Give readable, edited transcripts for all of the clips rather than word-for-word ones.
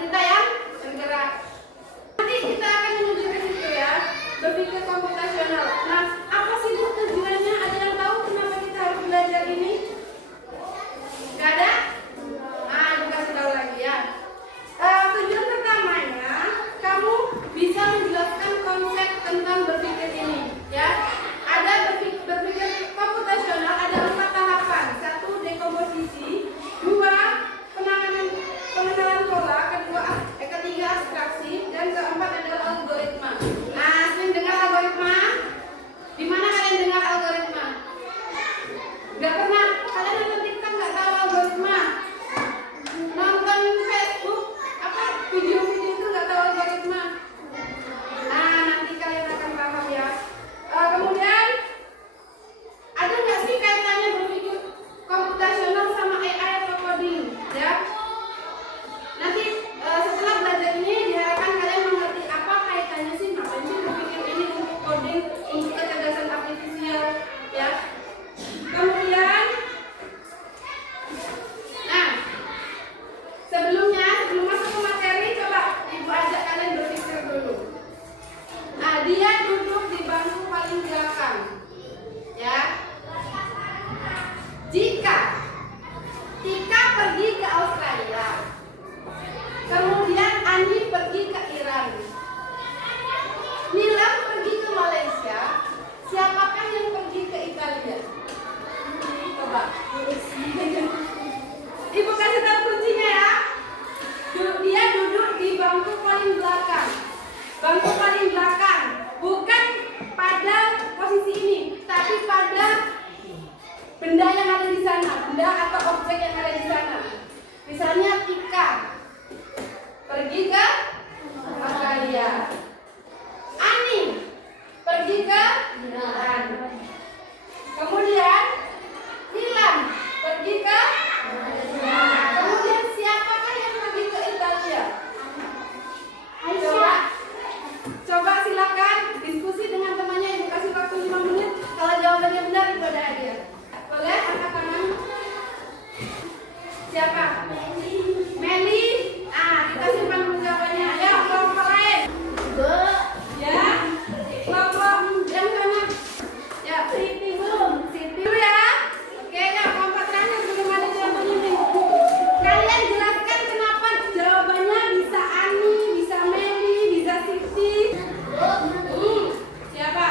cerita yang bergerak. Nanti kita akan menuju ke situ ya, berpikir komputasional. Nah, apa sih Bu tujuannya? Ada yang tahu kenapa kita harus belajar ini? Gak ada? Ah, dikasih tahu lagi ya. Tujuan pertamanya, kamu bisa menjelaskan konsep tentang berpikir ini ya. Ada berpikir komputasional, ada 4 tahapan. 1, dekomposisi. 2, pengenalan pola. Ketiga, abstraksi. Dan keempat adalah algoritma. Nah, sering dengar algoritma? Di mana kalian dengar algoritma? Gak pernah? Kalian nonton TikTok gak tahu algoritma? Nonton Facebook, video-video itu gak tahu algoritma? Nah, nanti kalian akan paham ya. Kemudian ada nggak sih kaitannya berpikir komputasional sama AI atau coding ya? Nanti setelah belajar ini diharapkan kalian mengerti apa kaitannya sih, ngapain sih berpikir ini untuk coding, untuk kecerdasan artifisial ya. Kemudian nah, sebelum masuk ke materi, coba ibu ajak kalian berpikir dulu. Nah, dia duduk di bangku paling belakang ya. Jika Tika pergi ke Australia, kemudian Ani pergi ke Iran, Nilam pergi ke Malaysia, siapakah yang pergi ke Italia? Coba ibu kasih tahu kuncinya ya. Dia duduk di bangku paling belakang. Bangku paling belakang, bukan pada posisi ini, tapi pada benda yang ada di sana, benda atau objek yang ada di sana. Misalnya Tika pergi ke Australia, Ani pergi ke Iran, kemudian Nilam pergi ke kemudian siapakah yang pergi ke Italia? Coba silakan diskusi dengan temannya, ibu kasih waktu 5 menit. Kalau jawabannya benar, ibu ada hadiah. Boleh angkat tangan. Siapa? Meli. Kita simpan dulu jawabannya. Ayo, kelompok lain. Ya. Kelompok yang sana. Ya, Siti belum. Siti dulu ya. Oke, ya, kelompok terakhir belum ada jawabannya nih. Kalian jelaskan kenapa jawabannya bisa Ani, bisa Meli, bisa Siti. Siapa?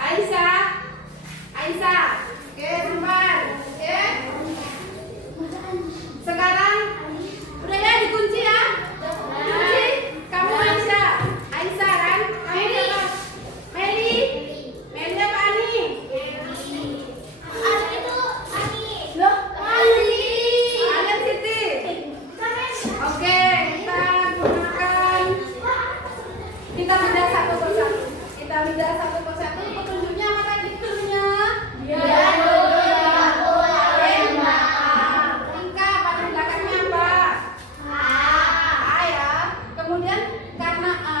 Aisyah. Oke, simpan. Oke. Sekarang udah ya, dikunci ya. Kunci. Kamu Aisyah kan? Kamu siapa? Meli. Meli apa Ani? Loh, Ani. Kalian Siti. Oke, kita gunakan. Kita bedah satu persatu. Petunjuknya apa tadi cluenya? Dia duduk di bangku paling belakang. Tika paling belakangnya apa? A ya. Kemudian karena A,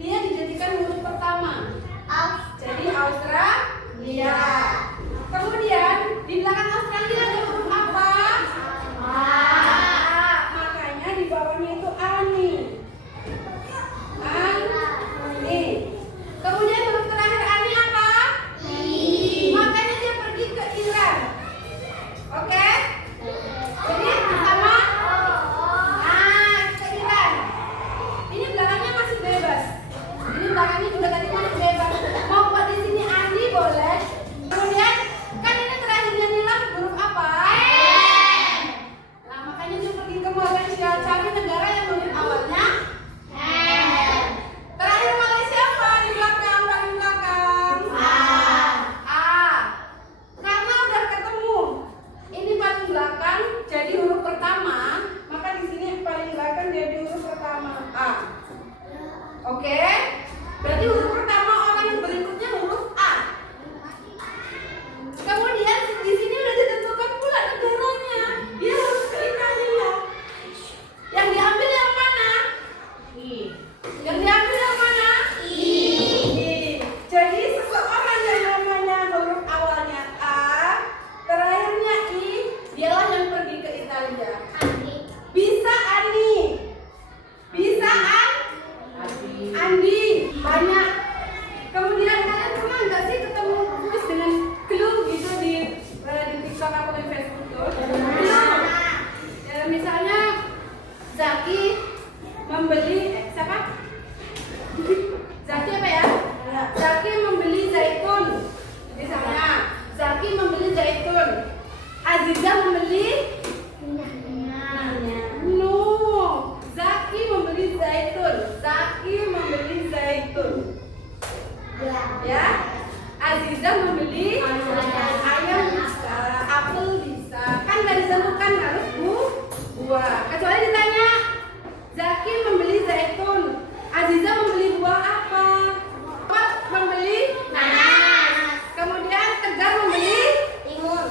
dia dijadikan huruf pertama. Jadi Australia. Kemudian di belakang Australia ada huruf apa? A. Makanya di bawahnya itu Ani. Ani. Kemudian huruf terakhir Ani apa? I. Makanya dia pergi ke Iran. Oke? Jadi sama? Ke Iran. Ini belakangnya masih bebas. Ini belakangnya juga tadi masih bebas. Mau buat di sini Andi boleh. Kemudian kan ini terakhirnya Nilam huruf apa? Nah, makanya dia pergi ke Malaysia. Cari negara yang huruf awalnya terakhir Malaysia apa? Di belakang, paling belakang. A. Karena udah ketemu. Ini paling belakang jadi huruf pertama, maka di sini paling belakang jadi huruf pertama A. Oke? Berarti huruf pertama orang yang berikutnya huruf A. Kemudian di sini udah ditentukan pula negaranya. Dia harus ke Italia. Yang diambil yang mana? Yang diambil yang mana? I. Jadi seseorang yang namanya huruf awalnya A, terakhirnya I, dialah yang pergi ke Italia. Bisa kecuali ditanya, Zaki membeli zaitun, Aziza membeli buah apa? Muhammad membeli nanas. Kemudian Tegar membeli timun.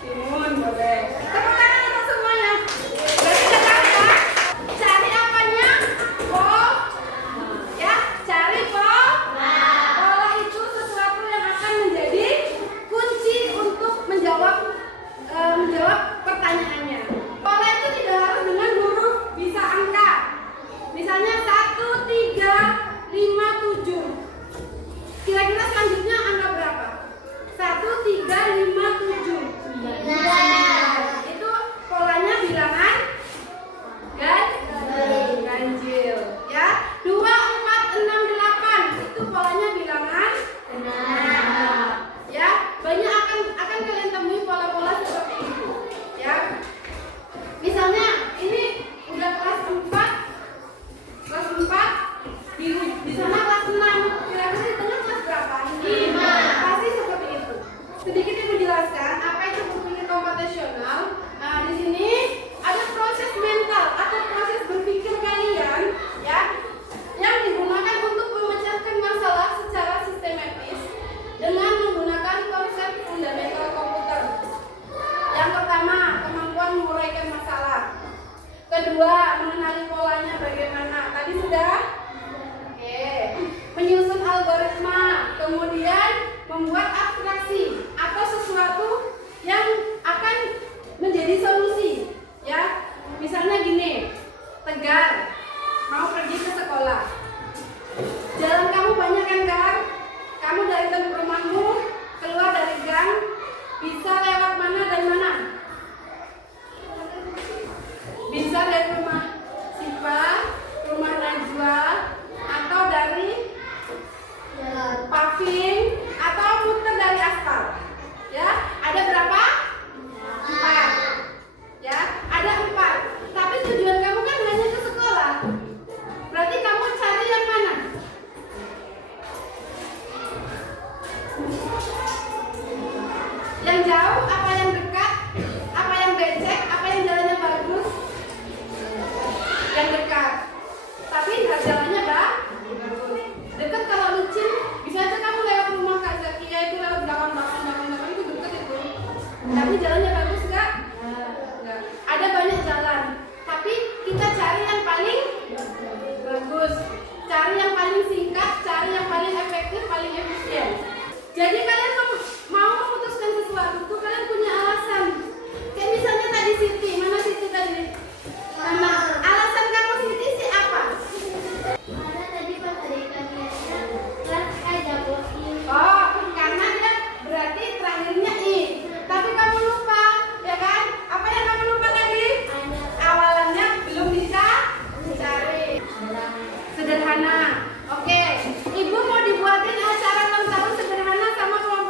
Timun boleh. Tepuk tangan untuk semuanya. Berarti Tegar ya? Cari apanya? Ya, cari pola. Pola itu sesuatu yang akan menjadi kunci untuk menjawab pertanyaannya. Pola itu tidak harus dengan huruf, bisa angka. Misalnya 1, 3, 5, 7. Kira-kira selanjutnya angka berapa? 1, 3, 5, 7. Itu polanya bilangan ganjil. Ya, 2, 4, 6, 8. Itu polanya bilangan genap. Ya, banyak akan kalian temui pola-pola seperti itu. Ya. Misalnya ini udah kelas 4. Kelas 4 di sana kelas 6. Kira-kira di tengah kelas berapa? 5. Pasti seperti itu. Sedikit ibu jelaskan apa itu berpikir komputasional. Nah, di sini ada proses mental atau proses berpikir kalian ya yang digunakan untuk memecahkan masalah secara sistematis dengan menggunakan konsep fundamental komputer. Yang pertama, kemampuan menguraikan masalah. Kedua, mengenali polanya bagaimana. Tadi sudah? Oke. Menyusun algoritma. Kemudian membuat abstraksi atau sesuatu yang akan menjadi solusi. Ya, misalnya gini. Tegar mau pergi ke sekolah. Jalan kamu banyak kan, Gar? Kamu dari tempat rumahmu keluar dari gang bisa lewat mana dan mana? Bisa dari rumah Siva, rumah Najwa, atau dari Pavin, atau muter dari aspal. Ya, ada berapa? 4. Ya, ada 4. Tapi tujuan kamu kan hanya ke sekolah. Berarti kamu cari yang mana? Yang jauh, apa yang dekat, apa yang becek, apa yang jalannya bagus? Yang dekat. Tapi nggak jalannya bagus. Dekat kalau licin, bisa aja kamu lewat rumah Kak Zakia itu lewat daun-daun itu dekat itu. Tapi jalannya bagus nggak? Nggak. Ada banyak jalan. Tapi kita cari yang paling bagus. Cari yang paling singkat, cari yang paling efektif, paling efisien. Jadi kalian mau memutuskan sesuatu tuh kalian punya alasan. Kayak misalnya tadi Siti, mana Siti tadi? Mama, alasan kamu Siti sih apa? Karena tadi pas ada ikannya kelas ada bosin. Oh, karena dia berarti terakhirnya I. Tapi kamu lupa, ya kan? Apa yang kamu lupa tadi? Awalannya belum bisa dicari. Sederhana. Oke, Ibu mau dibuatin acara ulang tahun sederhana sama kelompok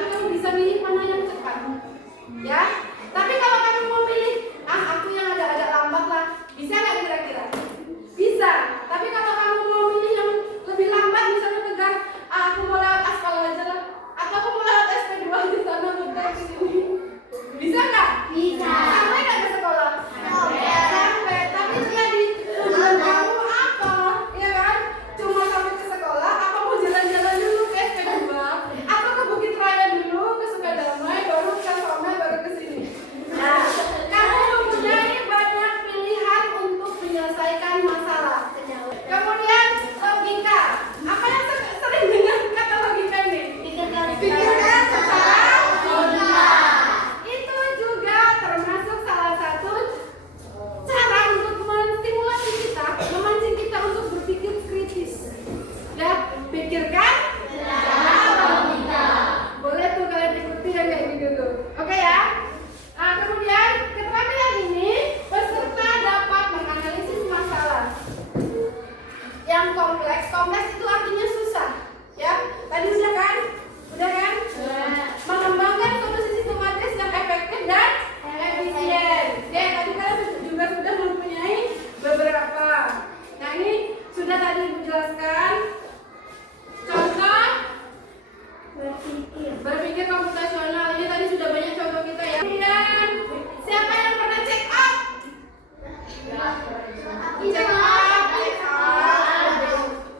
tapi kamu bisa milih mana yang cepat. Ya. Tapi kalau kamu mau milih, aku yang agak-agak lambat lah. Bisa nggak kira-kira? Bisa. Tapi kalau kamu mau milih yang lebih lambat, misalnya tegar, aku mau lewat aspal aja lah. Atau aku mau lewat SP2 di sana muter ke sini. Bisa nggak? Bisa. Sampai nggak ke sekolah? Sampai. Tapi tadi tujuan kamu apa? Ya kan? Cuma sampai ke sekolah, apa mau jalan-jalan dulu ke SP2? Atau ke Bukit Raya dulu, ke Sukadamai, baru ke sana, baru ke sini? Nah, kamu mempunyai banyak pilihan untuk menyelesaikan masalah. Kemudian logika. Apa yang sering dengar kata logika ini? Pikirkan secara logika. Itu juga termasuk salah satu cara untuk menstimulasi kita, memancing kita untuk berpikir kritis. Ya, pikirkan secara logika. Boleh tuh kalian ikuti yang kayak gitu tuh. Oke ya. Nah, kemudian keterampilan ini peserta dapat menganalisis masalah yang kompleks. Kompleks itu artinya susah. Ya, tadi udah kan? Udah kan? Mengembangkan solusi sistematis yang efektif dan efisien. Oke, tadi kalian juga sudah mempunyai beberapa. Nah, ini sudah tadi dijelaskan. Contoh berpikir komputasional. Ini tadi sudah banyak contoh kita ya. Kemudian siapa yang pernah check up?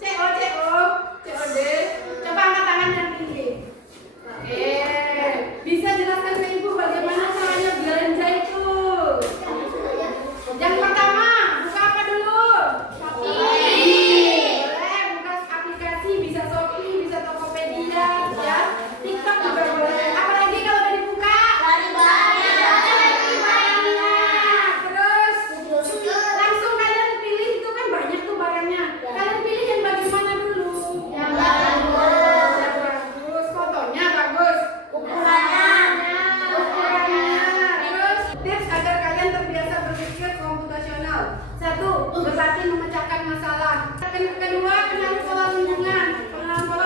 Check up, COD. Coba angkat tangan yang tinggi. Oke. Bisa jelaskan ke ibu bagaimana caranya belanja itu? Yang pertama, buka apa dulu? Shopee. Boleh buka aplikasi, bisa Shopee, bisa Tokopedia, ya. TikTok juga boleh. Apalagi kalau udah dibuka? Cari barangnya. Terus langsung kalian pilih, itu kan banyak tuh barangnya. Kalian pilih yang bagaimana dulu? Yang bagus. Fotonya bagus. Ukurannya. Terus tips agar kalian terbiasa berpikir komputasional. 1. Berlatih memecahkan masalah. Kedua, kenali pola lingkungan. Pengenalan pola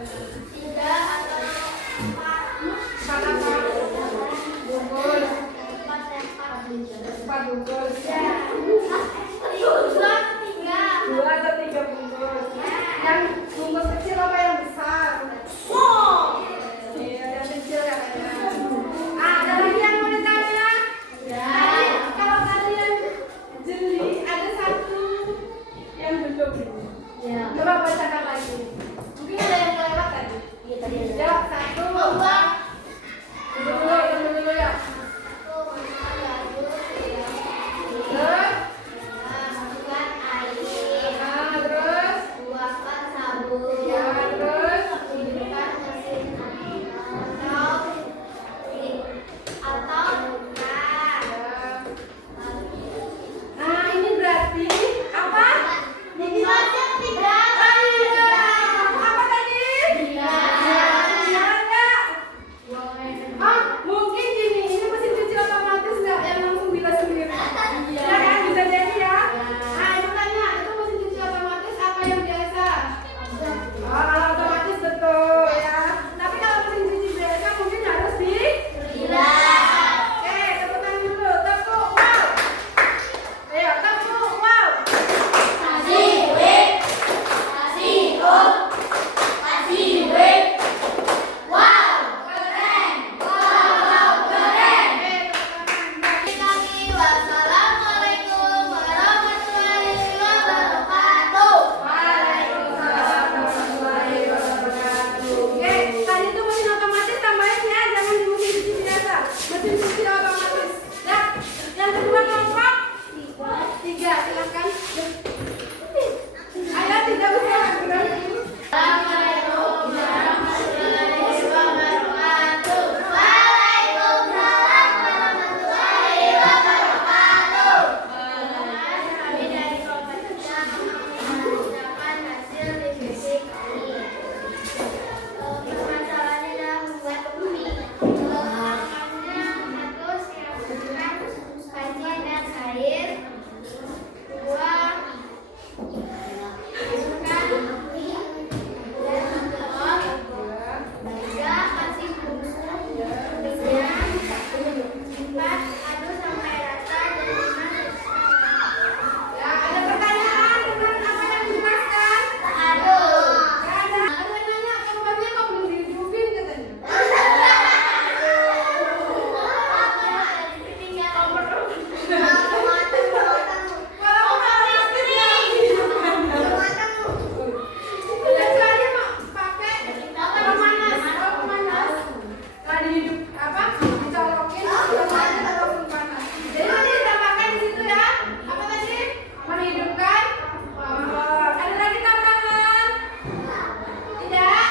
Tiga atau empat. Empat apa? Bungkus. Empat bungkus. Dua atau tiga bungkus. Yang bungkus kecil apa yang besar? Iya, yang kecil katanya. Ada lagi yang mau ditanya? Tadi kalau kalian jeli ada satu yang belum. Coba bacakan lagi. Mungkin ada yang kelewat tadi. Ya, satu. Tunggu dulu ya. Terus? Terus? Ya, terus? Nah, ini berarti apa? Apa tadi? Mungkin gini, ini mesin cuci otomatis nggak yang langsung bilas sendiri? Ya kan, bisa jadi ya. Nah, itu tanya, itu mesin cuci otomatis apa yang biasa? Kalau otomatis betul ya. Tapi kalau mesin cuci biasa mungkin harus di. Oke, tepuk tangan dulu. Tepuk, wow. Ayo, tepuk, wow. Wassalamualaikum warahmatullahi wabarakatuh. Waalaikumsalam warahmatullahi wabarakatuh. Oke, tadi itu mesin otomatis tambahin ya, jangan di mesin cuci biasa. Mesin cuci otomatis. Ya, yang kedua kelompok tiga, silakan. Ayo tiga besar. Assalamualaikum warahmatullahi wabarakatuh. Waalaikumsalam warahmatullahi wabarakatuh. Kami dari kelompok 3 mengerjakan hasil revisi kami. Masalahnya adalah membuat mie. Pertama-tamanya harus siapkan panci dan air. Dua, masukkan mie dan telur. Tiga, kasih bumbu. Kemudian empat, aduk sampai rata dan lima, Ya, ada pertanyaan dengan apa yang dijelaskan? aduk. Nggak ada. Ada yang nanya, kamarnya kok belum dihidupin katanya. Walaupun otomatis nggak dihidupkan. Kecuali mau pakai pemanas, pemanas. Kalau dihidup apa? Dicolokin, otomatis langsung panas. Jadi nanti ditambahkan di situ ya. Apa tadi? Menghidupkan. Ada lagi tambahan? Tidak.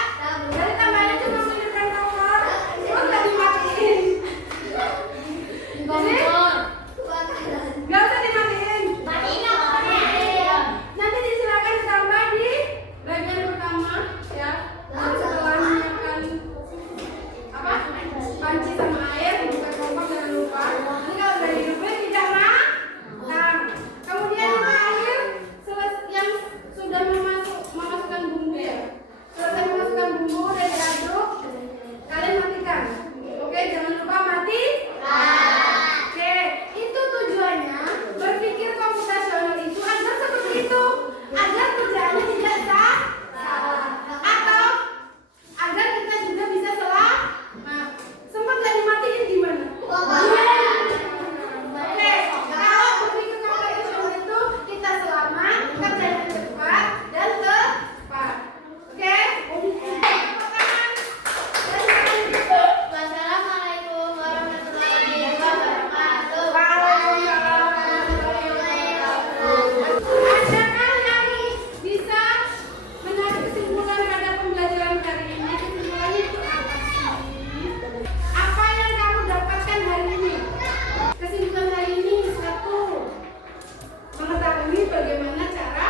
Jadi tambahannya cuma menghidupkan kompor. Oh, nggak dimatiin. Jadi nggak usah dimatiin. Nanti disilakan ditambah di bagian pertama ya. Setelah menyiapkan apa? Panci sama air, buka kompor jangan lupa. Nanti kalau udah dihidupin tidak nah, kemudian itu air yang sudah memasukkan bumbu ya. Selesai memasukkan bumbu dan diaduk, kalian matikan. Oke, jangan lupa mati. Oke, itu tujuannya berpikir komputasional itu agar seperti itu, agar kerjaannya tidak salah, atau agar kita juga bisa selamat. Sempat gak dimatiin gimana? Oke, kalau berpikir komputasional itu kita selamat, kerjanya cepat dan tepat. Oke? Tepuk tangan. Dan jangan lupa. Wassalamualaikum warahmatullahi wabarakatuh. Waalaikumsalam warahmatullahi wabarakatuh. Adakah yang bisa menarik kesimpulan pada pembelajaran hari ini? Kesimpulannya itu apa sih? Apa yang kamu dapatkan hari ini? Kesimpulan hari ini satu, mengetahui bagaimana cara